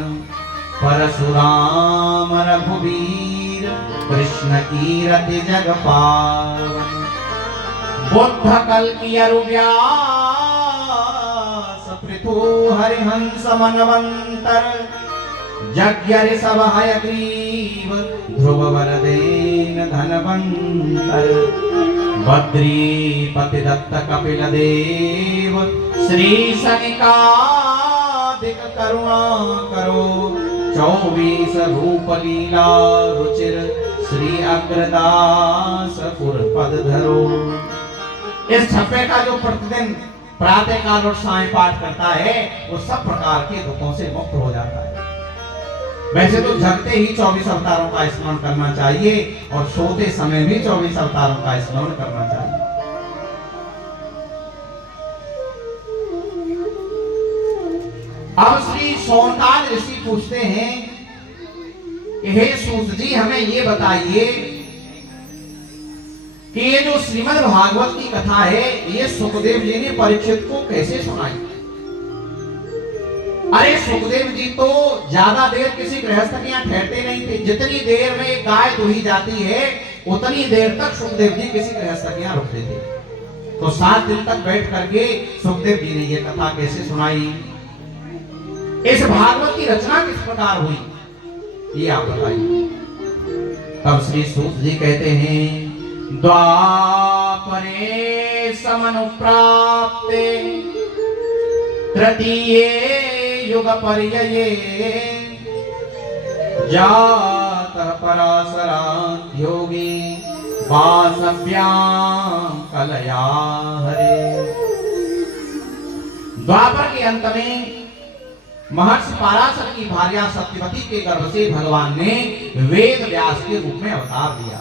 परशुराम रघुवीर कृष्ण कीरति जग पावन बुद्ध कल्कि अरु व्यास पृथु हरिहंस मनवंतर यज्ञ ऋषभ हयग्रीव ध्रुव वरदेन धनवंतर बद्रीपति दत्त कपिल देव श्री सनिकादिक करुणा करो 24 रूप लीला रुचिर श्री अग्रदास पुर पद धरो। इस छप्पे का जो प्रतिदिन प्रातः काल और सायं पाठ करता है वो सब प्रकार के दुखों से मुक्त हो जाता है। वैसे तो जगते ही 24 अवतारों का स्मरण करना चाहिए और सोते समय भी 24 अवतारों का स्मरण करना चाहिए। अब श्री सोनकाल ऋषि पूछते हैं कि हे सूत जी हमें ये बताइए कि ये जो श्रीमद् भागवत की कथा है ये सुखदेव जी ने परीक्षित को कैसे सुनाई। अरे सुखदेव जी तो ज्यादा देर किसी गृहस्थ के यहाँ ठहरते नहीं थे। जितनी देर में गाय दुही जाती है उतनी देर तक सुखदेव जी किसी गृहस्थ के यहाँ रुकते थे। तो 7 दिन तक बैठ करके सुखदेव जी ने ये कथा कैसे सुनाई। इस भागवत की रचना किस प्रकार हुई ये आप बताइए। तब श्री सूत जी कहते हैं द्वादश द्वापरे समनुप्राप्ते तृतीये युगपर्यये जातः पराशरात् योगी वासव्यां कलया हरे। द्वापर के अंत में महर्षि पराशर की भार्या सत्यवती के गर्भ से भगवान ने वेद व्यास के रूप में अवतार लिया।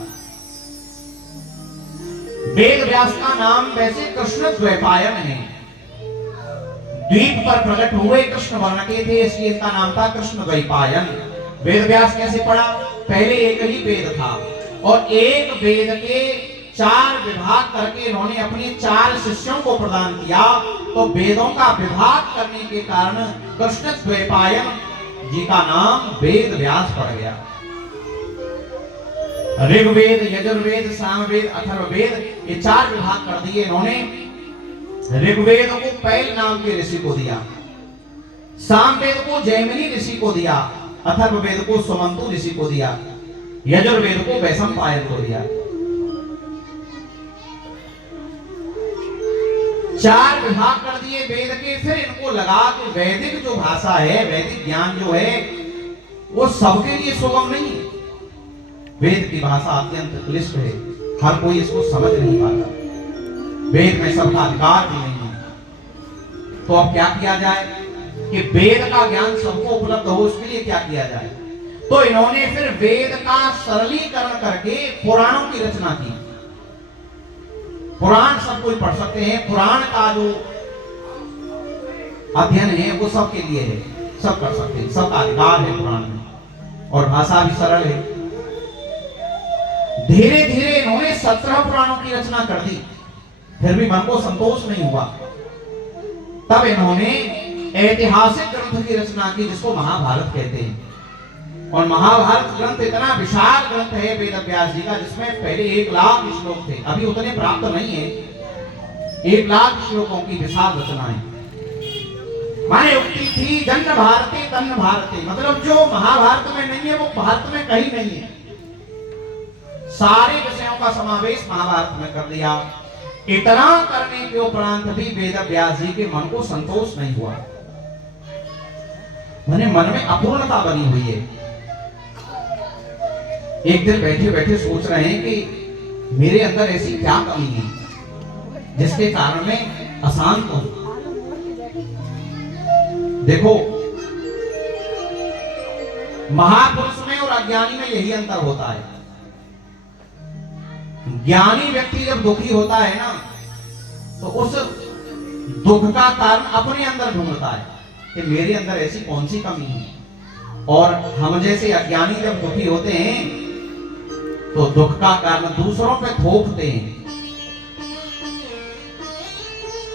वेद व्यास का नाम वैसे कृष्ण द्वैपायन है। द्वीप पर प्रकट हुए कृष्ण वर्ण के थे, इसलिए इसका नाम था कृष्ण द्वैपायन। वेद व्यास कैसे पढ़ा? पहले एक ही वेद था और एक वेद के 4 विभाग करके इन्होंने अपने 4 शिष्यों को प्रदान किया। तो वेदों का विभाग करने के कारण कृष्ण द्वैपायन जी का नाम वेद व्यास पड़ गया। ऋग्वेद, यजुर्वेद, सामवेद, अथर्ववेद ये 4 विभाग कर दिए इन्होंने। ऋग्वेद को पैल नाम के ऋषि को दिया, सामवेद को जैमिनी ऋषि को दिया, अथर्ववेद को सुमंतु ऋषि को दिया, यजुर्वेद को वैशंपायन को दिया। 4 विभाग कर दिए वेद के। फिर इनको लगा कि वैदिक जो भाषा है, वैदिक ज्ञान जो है वो सबके लिए सुगम नहीं है। वेद की भाषा अत्यंत क्लिष्ट है, हर कोई इसको समझ नहीं पाता। वेद में सबका अधिकार भी नहीं है। तो अब क्या किया जाए कि वेद का ज्ञान सबको उपलब्ध हो, उसके लिए क्या किया जाए? तो इन्होंने फिर वेद का सरलीकरण करके पुराणों की रचना की। पुराण सब कोई पढ़ सकते हैं, पुराण का जो अध्ययन है वो सबके लिए है, सब कर सकते हैं, सबका अधिकार है पुराण में, और भाषा भी सरल है। धीरे धीरे इन्होंने 17 पुराणों की रचना कर दी, फिर भी मन को संतोष नहीं हुआ। तब इन्होंने ऐतिहासिक ग्रंथ की रचना की, जिसको महाभारत कहते हैं। और महाभारत ग्रंथ इतना विशाल ग्रंथ है वेद व्यास जी का, जिसमें पहले 1 लाख श्लोक थे, अभी उतने प्राप्त नहीं है। 1 लाख श्लोकों की विशाल रचना है। माने उक्ति थी जन्म भारते तन्न भारते, मतलब जो महाभारत में नहीं है वो भारत में कहीं नहीं है। सारे विषयों का समावेश महाभारत में कर दिया। इतना करने के उपरांत भी वेद व्यास जी के मन को संतोष नहीं हुआ। माने मन में अपूर्णता बनी हुई है। एक दिन बैठे बैठे सोच रहे हैं कि मेरे अंदर ऐसी क्या कमी है जिसके कारण मैं अशांत हूं। देखो, महापुरुष में और अज्ञानी में यही अंतर होता है। ज्ञानी व्यक्ति जब दुखी होता है ना, तो उस दुख का कारण अपने अंदर ढूंढता है कि मेरे अंदर ऐसी कौन सी कमी है। और हम जैसे अज्ञानी जब दुखी होते हैं तो दुख का कारण दूसरों पे थोपते हैं।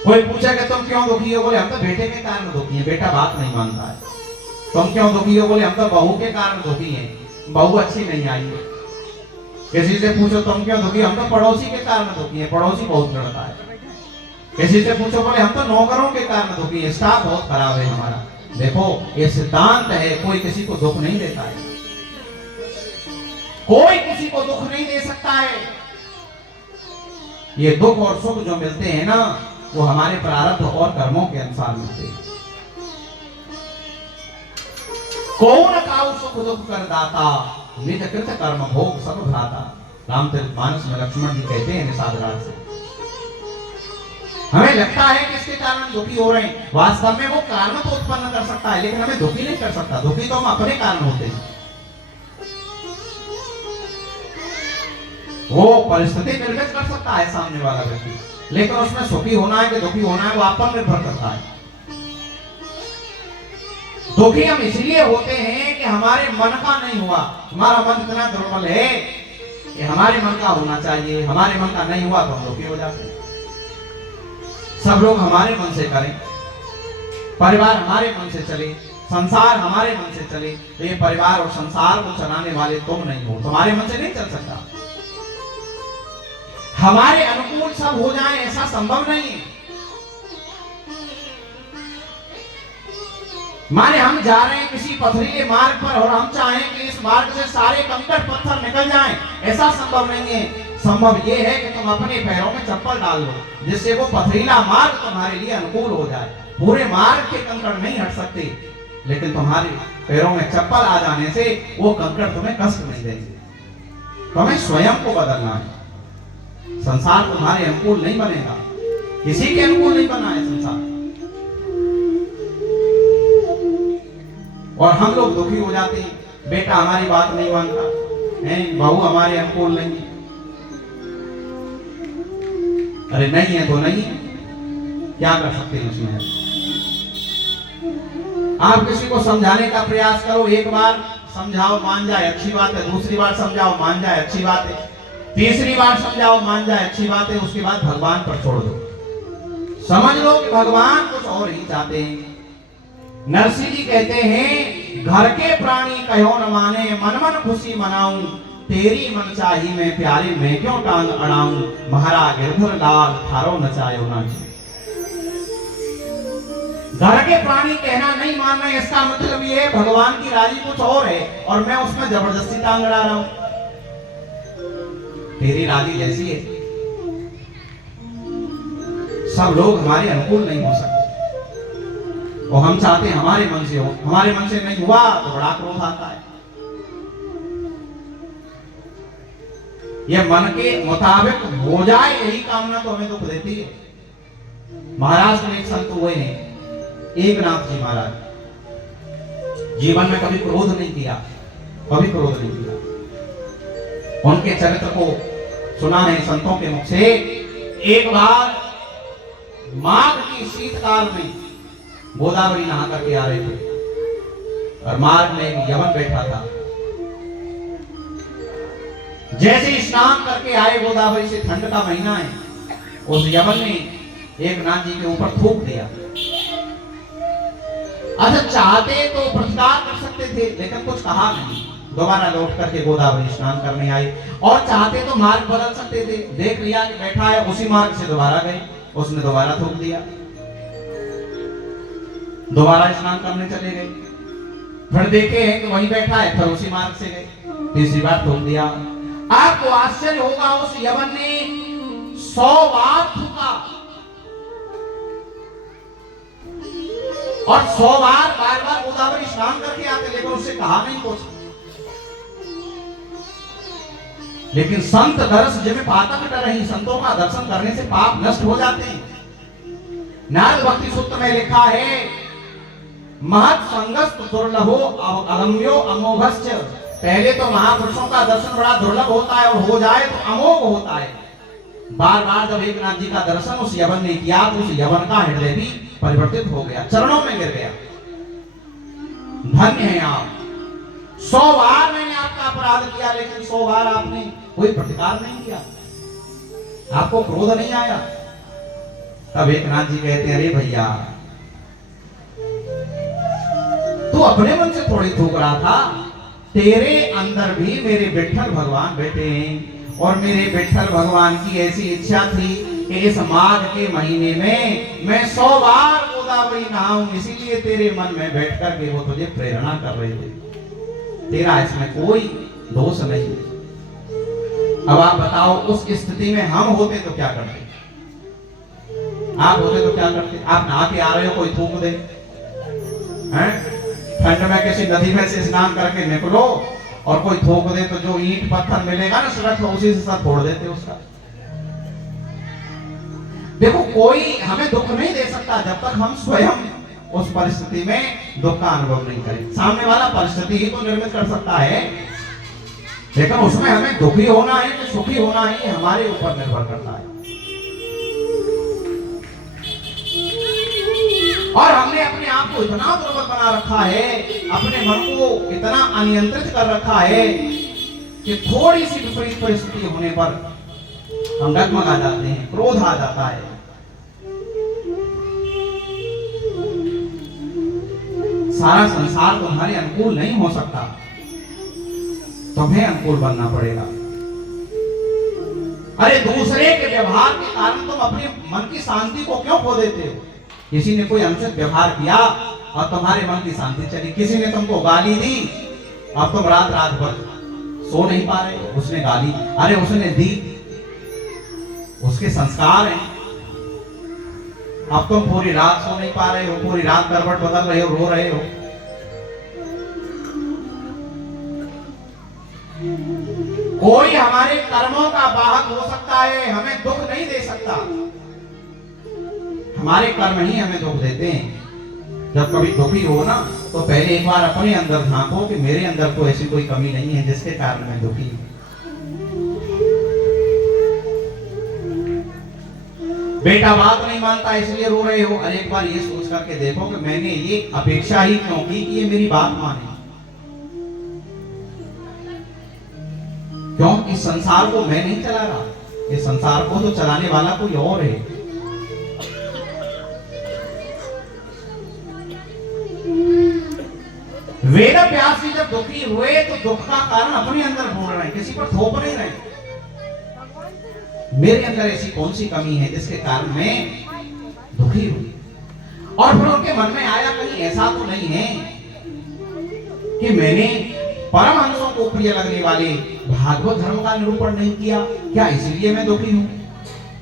कोई पूछा कि तुम क्यों दुखी हो? बोले हम तो बेटे के कारण दुखी हैं, बेटा बात नहीं मानता है। तुम क्यों दुखी हो? बोले हम तो बहू के कारण दुखी हैं, बहू अच्छी नहीं आई है। किसी से पूछो तुम क्यों दुखी? हम तो पड़ोसी के कारण दुखी हैं, पड़ोसी बहुत लड़ता है। किसी से पूछो, बोले हम तो नौकरों के कारण दुखी हैं, स्टाफ बहुत खराब है हमारा। देखो, ये सिद्धांत है, कोई किसी को दुख नहीं देता है, कोई किसी को दुख नहीं दे सकता है। ये दुख और सुख जो मिलते हैं ना, वो हमारे प्रारब्ध और कर्मों के अनुसार मिलते हैं। कौन काऊ सुख दुख कर दाता, निज कृत कर्म भोग सब भ्राता। रामचरितमानस में लक्ष्मण जी कहते हैं निषाद राग से। हमें लगता है कि इसके कारण दुखी हो रहे हैं, वास्तव में वो कारण तो उत्पन्न कर सकता है, लेकिन हमें दुखी नहीं कर सकता। दुखी तो हम अपने कारण होते हैं। वो परिस्थिति निर्मित कर सकता है सामने वाला व्यक्ति, लेकिन उसमें सुखी होना है कि दुखी होना है वो आप पर निर्भर करता है। दुखी हम इसलिए होते हैं कि हमारे मन का नहीं हुआ। हमारा मन इतना दुर्बल है कि हमारे मन का होना चाहिए, हमारे मन का नहीं हुआ तो हम दुखी हो जाते हैं। सब लोग हमारे मन से करें, परिवार हमारे मन से चले, संसार हमारे मन से चले, तो ये परिवार और संसार को चलाने वाले तुम नहीं हो, तुम्हारे मन से नहीं चल सकता। हमारे अनुकूल सब हो जाए ऐसा संभव नहीं है। माने हम जा रहे हैं किसी पथरीले मार्ग पर और हम चाहें कि इस मार्ग से सारे कंकड़ पत्थर निकल जाएं, ऐसा संभव नहीं है। संभव ये है कि तुम अपने पैरों में चप्पल डाल लो, जिससे वो पथरीला मार्ग तुम्हारे लिए अनुकूल हो जाए। पूरे मार्ग के कंकड़ नहीं हट सकते, लेकिन तुम्हारे पैरों में चप्पल आ जाने से वो कंकड़ तुम्हें कष्ट नहीं देंगे। तुम्हें स्वयं को बदलना है। संसार तुम्हारे अनुकूल नहीं बनेगा, किसी के अनुकूल नहीं बना है संसार। और हम लोग दुखी हो जाते हैं, बेटा हमारी बात नहीं मानता है, बहू हमारे अनुकूल नहीं है। अरे नहीं है तो नहीं है, क्या कर सकते हैं उसमें। आप किसी को समझाने का प्रयास करो, एक बार समझाओ मान जाए अच्छी बात है, दूसरी बार समझाओ मान जाए अच्छी बात है, तीसरी बार समझाओ मान जाए अच्छी बात है, उसके बाद भगवान पर छोड़ दो। समझ लो कि भगवान कुछ और ही चाहते हैं। नरसिंह जी कहते हैं, घर के प्राणी कहो न माने, मन मन खुशी मनाऊं, तेरी मन चाही मैं प्यारी मैं क्यों टांग अड़ाऊं, महाराज गिरधर लाल थारो नचायो नाची। घर के प्राणी कहना नहीं मानना, इसका मतलब ये है भगवान की राजी कुछ और है और मैं उसमें जबरदस्ती टांग अड़ा रहा हूं। तेरी राजी जैसी है, सब लोग हमारे अनुकूल नहीं हो सकते, और हम चाहते हैं हमारे मन से हो, हमारे मन से नहीं हुआ तो बड़ा क्रोध आता है। यह मन के मुताबिक हो जाए यही कामना तो हमें दुख देती है। महाराष्ट्र में एक संत हुए हैं, एकनाथ जी महाराज, जीवन में कभी क्रोध नहीं किया, कभी क्रोध नहीं किया। उनके चरित्र को सुना है संतों के मुख से। एक बार माघ की शीतकाल में गोदावरी नहा करके आ रहे थे और मार्ग में एक यवन बैठा था। जैसे स्नान करके आए गोदावरी से, ठंड का महीना है, उस यवन ने एक नाथ जी के ऊपर थूक दिया। अच्छा, चाहते तो प्रतिकार कर सकते थे, लेकिन कुछ कहा नहीं, दोबारा लौट करके गोदावरी स्नान करने आए। और चाहते तो मार्ग बदल सकते थे, देख लिया कि बैठा है उसी मार्ग से दोबारा गए, उसने दोबारा थूक दिया, दोबारा स्नान करने चले गए। फिर देखे हैं कि वहीं बैठा है, फिर उसी मार्ग से गए, तीसरी बार थूक दिया। आपको आश्चर्य होगा, उस यवन ने 100 बार थूका और 100 बार बार बार गोदावरी स्नान करके आते, लेकिन उससे कहा नहीं कुछ। लेकिन संत दर्श जिन्हें पातक डरहि, संतों का दर्शन करने से पाप नष्ट हो जाते हैं। नारद भक्ति सूत्र में लिखा है, महत् संगस्त दुर्लभो अगम्यो अमोघश्च। पहले तो महापुरुषों का दर्शन बड़ा दुर्लभ होता है और हो जाए तो अमोघ होता है। बार बार जब एक नाथ जी का दर्शन उस यवन ने किया तो उस यवन का हृदय भी परिवर्तित हो गया, चरणों में गिर गया। धन्य है आप, 100 बार मैंने आपका अपराध किया, लेकिन 100 बार आपने कोई प्रतिकार नहीं किया, आपको क्रोध नहीं आया। तब एक नाथ जी कहते हैं, अरे भैया तू अपने मन से थोड़ी थूक रहा था, तेरे अंदर भी मेरे विठ्ठल भगवान बैठे हैं और मेरे विठ्ठल भगवान की ऐसी इच्छा थी कि इस माघ के महीने में मैं 100 बार गोदावरी नहाऊं, इसीलिए तेरे मन में बैठ कर के वो तुझे प्रेरणा कर रहे थे। तेरा इसमें कोई दोष नहीं है। अब आप बताओ, उस स्थिति में हम होते तो क्या करते? आप होते तो क्या करते? आप नहा के आ रहे हो, कोई थूक दे, हैं? ठंड में किसी नदी में से स्नान करके निकलो और कोई थोक दे तो जो ईंट पत्थर मिलेगा ना सड़क पर, उसी से सब फोड़ देते उसका। देखो, कोई हमें दुख नहीं दे सकता जब तक हम स्वयं उस परिस्थिति में दुख का अनुभव नहीं करें। सामने वाला परिस्थिति ही तो निर्मित कर सकता है, लेकिन उसमें हमें दुखी होना है कि सुखी होना है, ये हमारे ऊपर निर्भर करता है। और हमने अपने आप को इतना दुर्बल बना रखा है, अपने मन को इतना अनियंत्रित कर रखा है कि थोड़ी सी विपरीत परिस्थिति होने पर हम डगमगा जाते हैं, क्रोध आ जाता है। सारा संसार तुम्हारे अनुकूल नहीं हो सकता, तुम्हें अनुकूल बनना पड़ेगा। अरे दूसरे के व्यवहार के कारण तुम अपने मन की शांति को क्यों खो देते हो? किसी ने कोई अनुचित व्यवहार किया और तुम्हारे मन की शांति चली, किसी ने तुमको गाली दी, अब तुम रात रात भर सो नहीं पा रहे, उसने गाली, अरे उसने दी, उसके संस्कार हैं। अब तुम पूरी रात सो नहीं पा रहे हो, पूरी रात करवट बदल रहे हो, रो रहे हो। कोई हमारे कर्मों का वाहक हो सकता है, हमें दुख नहीं दे सकता। हमारे कर्म ही हमें दुख देते हैं। जब कभी दुखी हो ना, तो पहले एक बार अपने अंदर झांको कि मेरे अंदर तो ऐसी कोई कमी नहीं है जिसके कारण मैं दुखी हूं। बेटा बात नहीं मानता इसलिए रो रहे हो, अरे एक बार ये सोच करके देखो कि मैंने ये अपेक्षा ही क्यों की कि ये मेरी बात माने। क्यों? इस संसार को मैं नहीं चला रहा, इस संसार को तो चलाने वाला कोई और है। वेद व्यास जी जब दुखी हुए तो दुख का कारण अपने अंदर ढूंढ रहे हैं, किसी पर थोप नहीं रहे। मेरे अंदर ऐसी कौन सी कमी है जिसके कारण मैं दुखी हूं। और फिर उनके मन में आया कहीं ऐसा तो नहीं है कि मैंने परमहंसों को प्रिय लगने वाले भागवत धर्म का निरूपण नहीं किया, क्या इसलिए मैं दुखी हूं?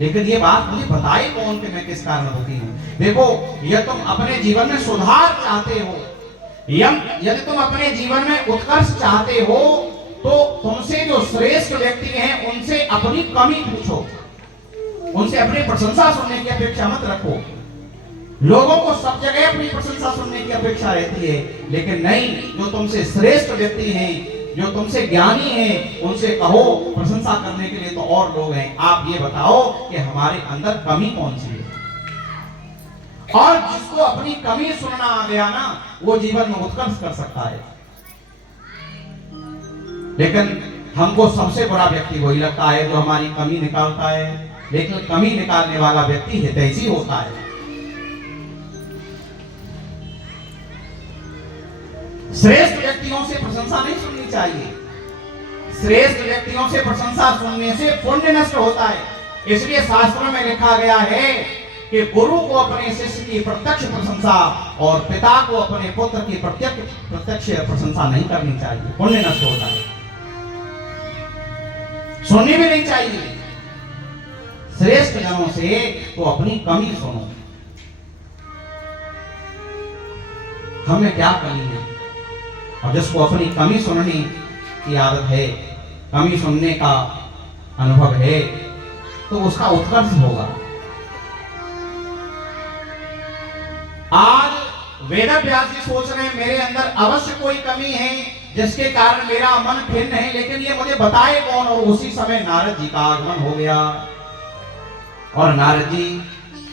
लेकिन ये बात मुझे बताए कौन कि मैं किस कारण दुखी हूं। देखो, यह तुम अपने जीवन में सुधार चाहते हो, यदि तुम अपने जीवन में उत्कर्ष चाहते हो, तो तुमसे जो श्रेष्ठ व्यक्ति हैं उनसे अपनी कमी पूछो, उनसे अपनी प्रशंसा सुनने की अपेक्षा मत रखो। लोगों को सब जगह अपनी प्रशंसा सुनने की अपेक्षा रहती है, लेकिन नहीं, जो तुमसे श्रेष्ठ व्यक्ति हैं, जो तुमसे ज्ञानी हैं, उनसे कहो प्रशंसा करने के लिए तो और लोग हैं। आप ये बताओ कि हमारे अंदर कमी कौन सी है। और जिसको अपनी कमी सुनना आ गया ना, वो जीवन में उत्कर्ष कर सकता है। लेकिन हमको सबसे बड़ा व्यक्ति वही लगता है जो हमारी कमी निकालता है, लेकिन कमी निकालने वाला व्यक्ति हितैषी होता है। श्रेष्ठ व्यक्तियों से प्रशंसा नहीं सुननी चाहिए। श्रेष्ठ व्यक्तियों से प्रशंसा सुनने से पुण्य नष्ट होता है। इसलिए शास्त्रों में लिखा गया है कि गुरु को अपने शिष्य की प्रत्यक्ष प्रशंसा और पिता को अपने पुत्र की प्रत्यक्ष प्रशंसा नहीं करनी चाहिए, पुण्य नष्ट होता है। सुननी भी नहीं चाहिए। श्रेष्ठ जनों से तो अपनी कमी सुनो, हमें क्या कमी है। और जिसको अपनी कमी सुनने की आदत है, कमी सुनने का अनुभव है, तो उसका उत्कर्ष होगा। आज वेदव्यास जी सोच रहे हैं मेरे अंदर अवश्य कोई कमी है जिसके कारण मेरा मन खिन्न है, लेकिन ये मुझे बताए कौन। और उसी समय नारद जी का आगमन हो गया और नारद जी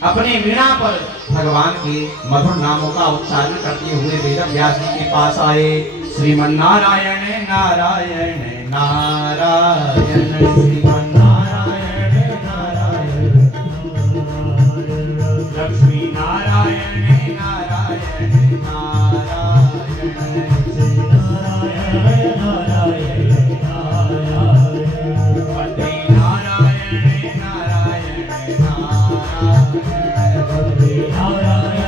अपने वीणा पर भगवान के मधुर नामों का उच्चारण करते हुए वेदव्यास जी के पास आए। श्रीमन्नारायण नारायण नारायण, श्रीमन्नारायण नारायण लक्ष्मी नारायण नारायण नारायण, नारायण नारायण नारायण, वंदे नारायण नारायण नारायण, वंदे नारायण